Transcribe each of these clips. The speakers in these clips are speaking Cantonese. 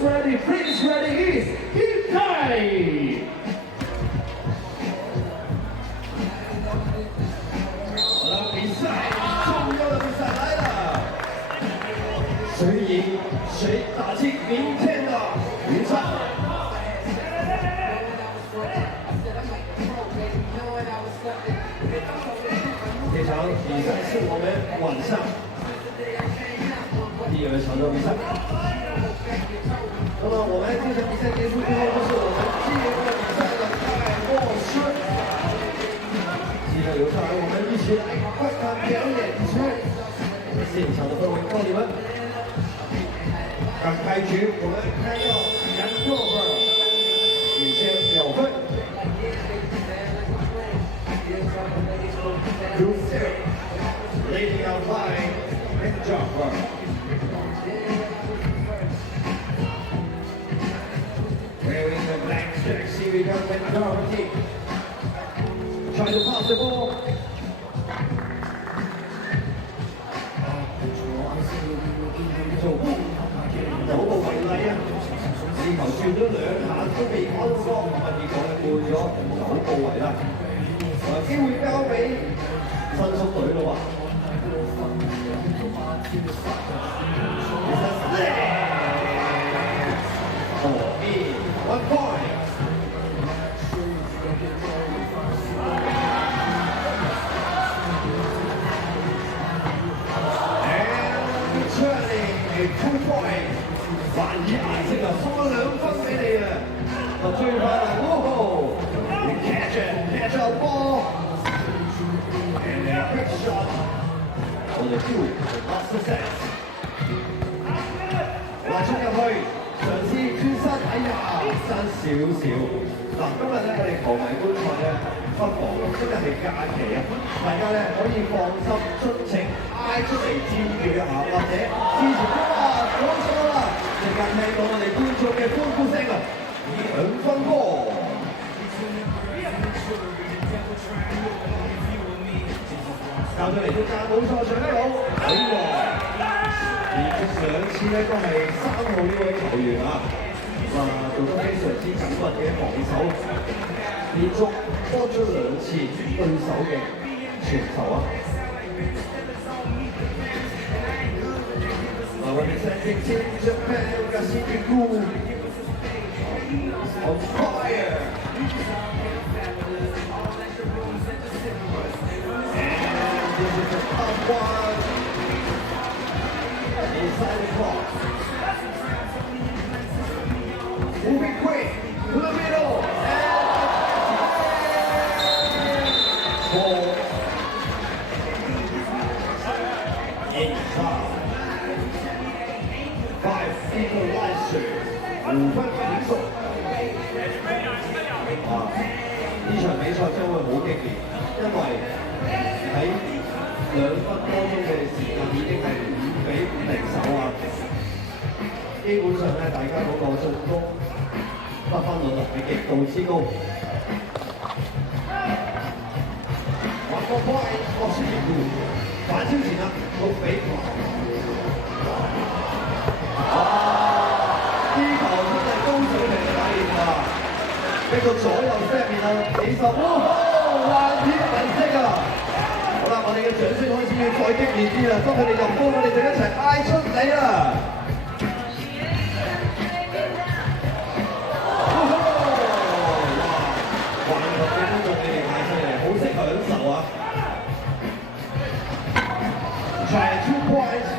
Who's ready? Please ready is Kim Kai. 好了，比赛重要的比赛来了，谁赢谁打进明天的比赛。这场比赛是我们晚上第2场的比赛。那么我们这场比赛结束之后，就是我们今年的比赛的开幕式。记得留下来，我们一起来观看表演一下。现场的氛围告你们。刚开局，我们看到杨豆粉领先2分。Leading out line, and jumper. Wearing the black jersey, we got McCarthy. Trying to pass the ball. 做步有步為例啊！呢球轉咗2下都未攞到波，咁結果咧換咗9步為例。機會交俾新宿隊咯喎。1 point. And returning a 2 point. 反而顏色啊，送咗2分俾你啊！追翻嚟，哦 catch it, catch a ball. And a quick shot. 我哋機會 lost the set. 衝入去，嘗試轉身，哎呀，爭少少。嗱，今日咧我哋球迷觀賽咧，不妨今日係假期啊，大家咧可以放心盡情嗌出嚟尖叫一下，或者支持哇，冇錯啦，陣間聽到我哋觀眾嘅歡呼聲啊，2分波。教咗嚟中間冇錯，上一路，哎呀！連續2次咧都係3號呢位球員啊，做得非常之緊密嘅防守，連續多咗2次對手嘅傳球啊！Representing Team Japan, Yasuki on fire. And this is a tough one. Inside the box. Moving quick to the middle. And 4. Inside. 5 equalizers. 5分結束。呢場比賽將會好激烈，因為喺2分多鐘嘅時間已經係5比5零手啊！基本上咧，大家嗰個進攻得分率係極度之高。1 point， 博士反超前啦，6比5。呢球真係高水平嘅打練啊！一個左右 set 面啊，幾十，幻天銀色啊！好啦，我哋嘅掌聲開始要再激烈啲啦，當佢哋入波，我哋就一齊嗌出嚟啦！哇！環球嘅觀眾你哋嗌出嚟，好識享受啊 ！Try 2 points。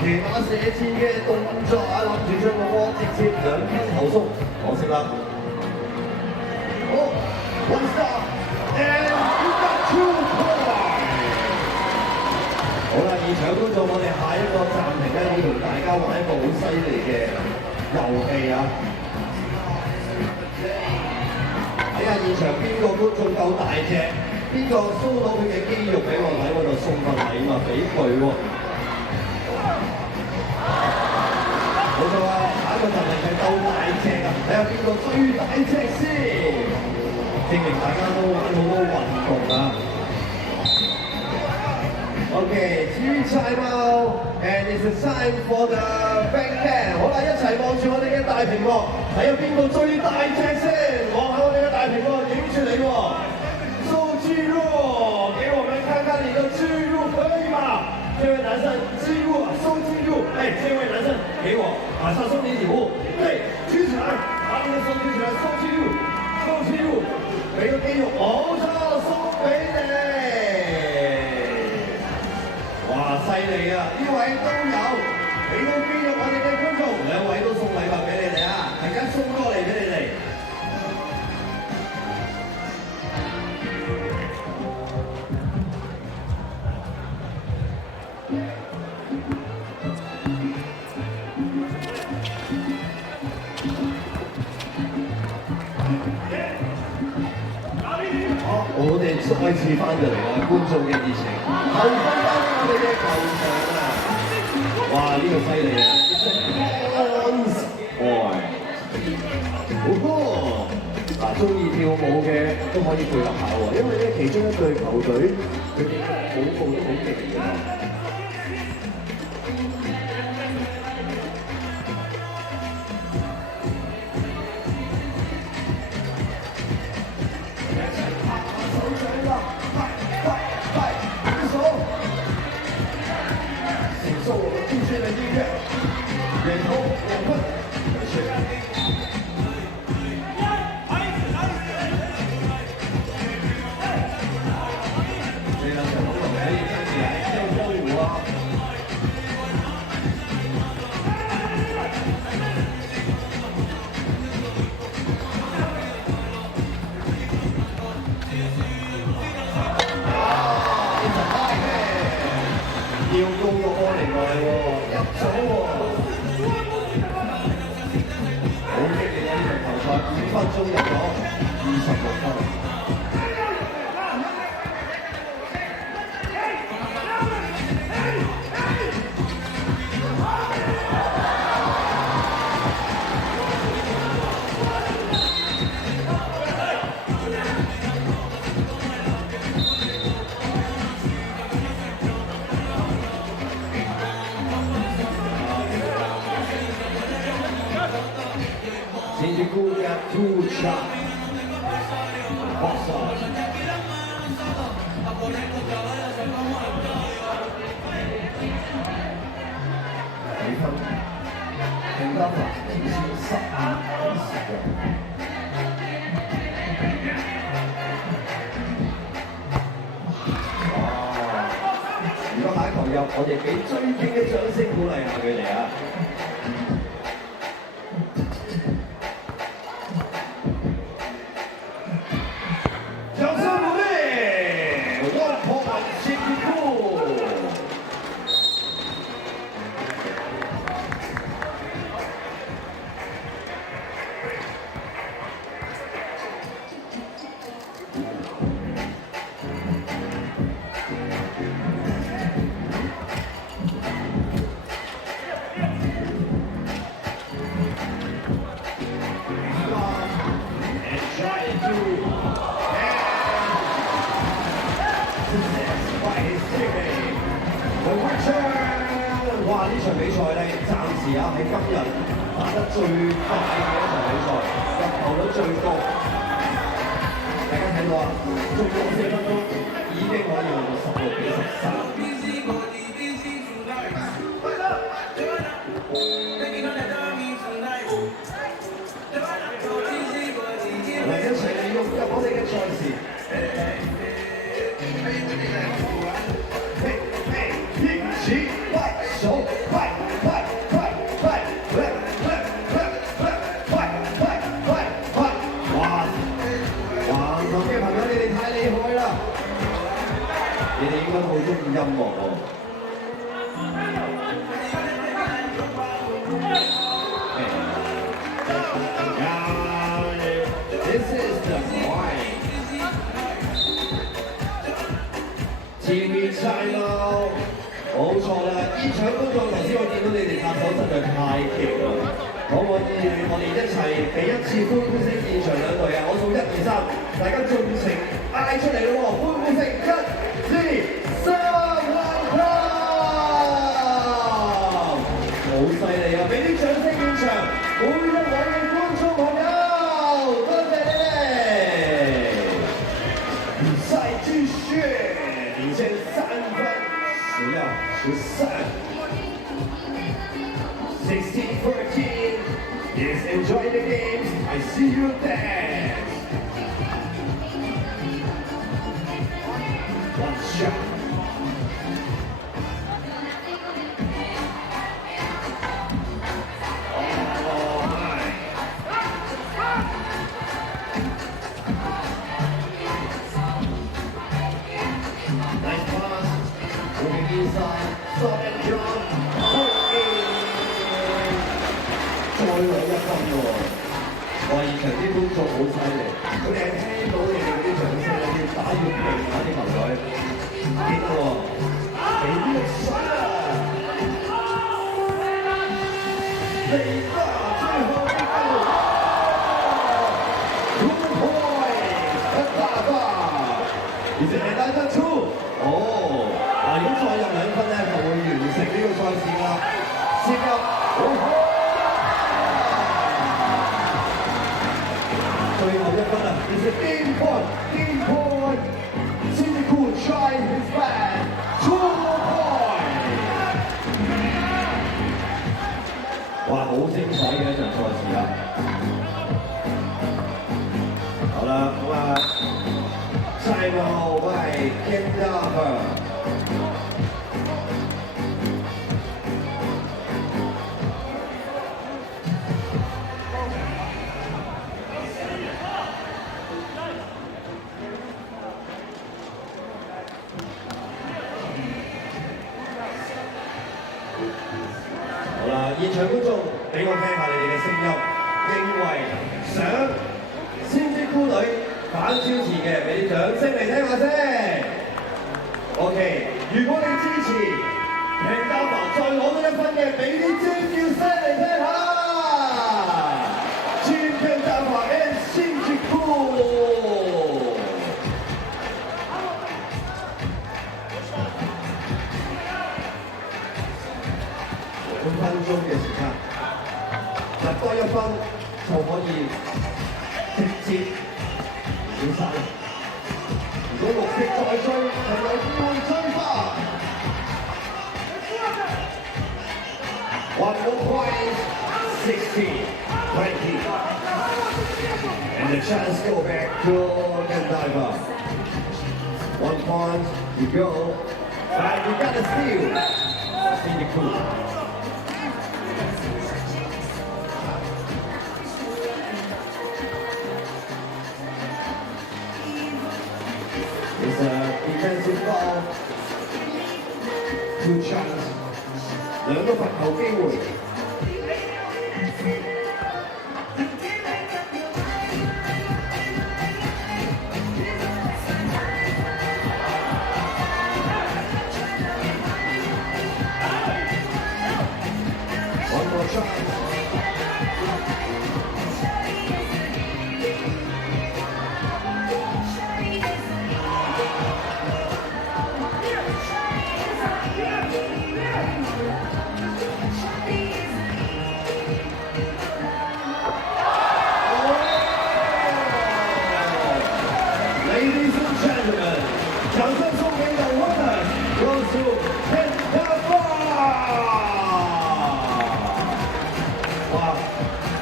騎馬射箭嘅動作啊，諗住將個波直接2分投送，可惜啦。好 ，one stop and you got 2 points。好啦，現場觀眾，我哋下一個暫停咧，要同大家玩一個好犀利嘅遊戲啊！睇下現場邊個觀眾夠大隻，邊個 show 到佢嘅肌肉俾我睇，我就送份禮物俾佢喎。冇錯啊，下一個暫停係鬥大隻啊！睇下邊個最大隻先，證明大家都玩好多運動啊！Okay, TV time out, and it's time for the backhand。好啦，一齊望住我哋嘅大屏幕，睇下邊個最大隻先。望下我哋嘅大屏幕，影住你喎。收肌肉，給我們看看你的肌肉可以嗎？這位男生肌肉啊，收肌肉。哎，這位男生給我，馬上送你禮物。對，舉起來，把你的手舉起來，收肌肉，收肌肉，每個肌肉冇錯，送俾你。哇！犀利啊！呢位都有，俾到肌肉我哋嘅觀眾，兩位都送禮物俾你哋啊！陣間送過嚟俾你哋。好，我哋再次翻到嚟啦，觀眾嘅熱情，後分翻我哋嘅球場啊！哇！呢個犀利啊 ！Boy， 嗱，中意跳舞嘅都可以配合下喎，因為咧其中一隊球隊佢哋舞步都好勁嘅。要高個波嚟耐喎，入咗喎，好激烈啊！呢場球賽5分鐘入咗26分。Two shot, offside. 比分更加快，提前15-20嘅。如果下一球入，我哋俾最勁嘅掌聲鼓勵下佢哋啊！哇！呢場比賽咧，暫時啊喺今日打得最快嘅一場比賽，入球率最高。大家睇到啊，仲有4分鐘已經可以去到16-13。嚟一齊嚟融入我哋嘅賽事。你哋應該好中意音樂㗎。現場觀眾頭先我見到你哋拍手實在太勁啦！可唔可以我哋一齊俾一次歡呼聲現場兩隊啊？我數1、2、3，大家盡情嗌出嚟咯喎！歡呼聲1、2、3，one come！ 好犀利啊！俾啲掌聲現場每一位嘅觀眾朋友，多謝你哋！比賽繼續，領先3分，16-13。16-14. Yes, enjoy the games. I see you dance. One shot. Oh my. Nice pass. Moving inside. Stop and jump. Okay. 再攞1分喎！哇！現場啲觀眾好犀利，佢哋係聽到你哋嗰啲掌聲，越打越勁啊！啲球隊見到喎，俾啲力水啊！嚟啦！最後一球 ，2 points，一大分，而且係單分出。哦，嗱，如果再入2分咧，就會完成呢個賽事啦。接入，好好。最後1分啊！ It's a game point, game point. Sindiku tries his best. 2 points. 哇，好精彩嘅一場賽事啊！好啦，咁啊，賽後為 Kendaver。現場觀眾，俾我聽下你哋嘅聲音，認為想先知姑女反超前嘅，俾啲掌聲嚟聽下先。OK， 如果你支持平嘉華再攞多1分嘅，俾啲尖叫聲嚟聽下。Team 平嘉華 and 先知姑。5分鐘嘅時間，入多1分就可以直接秒殺。如果6擊再追，就有機會追翻。One more point, 16-20, and the chance go back to Kendaver. 1 point, you go, and you got a steal. Sindiku. It's a defensive foul. 2 shots， 2個罰球機會。One more shot. Ladies and gentlemen， 掌聲送給the winner goes to Kendaver。哇！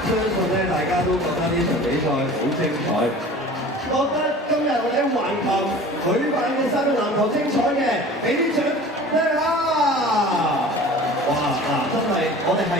相信咧，大家都覺得呢場比賽好精彩，覺得今日我哋喺環球舉辦嘅3人籃球精彩嘅，俾啲掌聲啊！哇！嗱，真係我哋係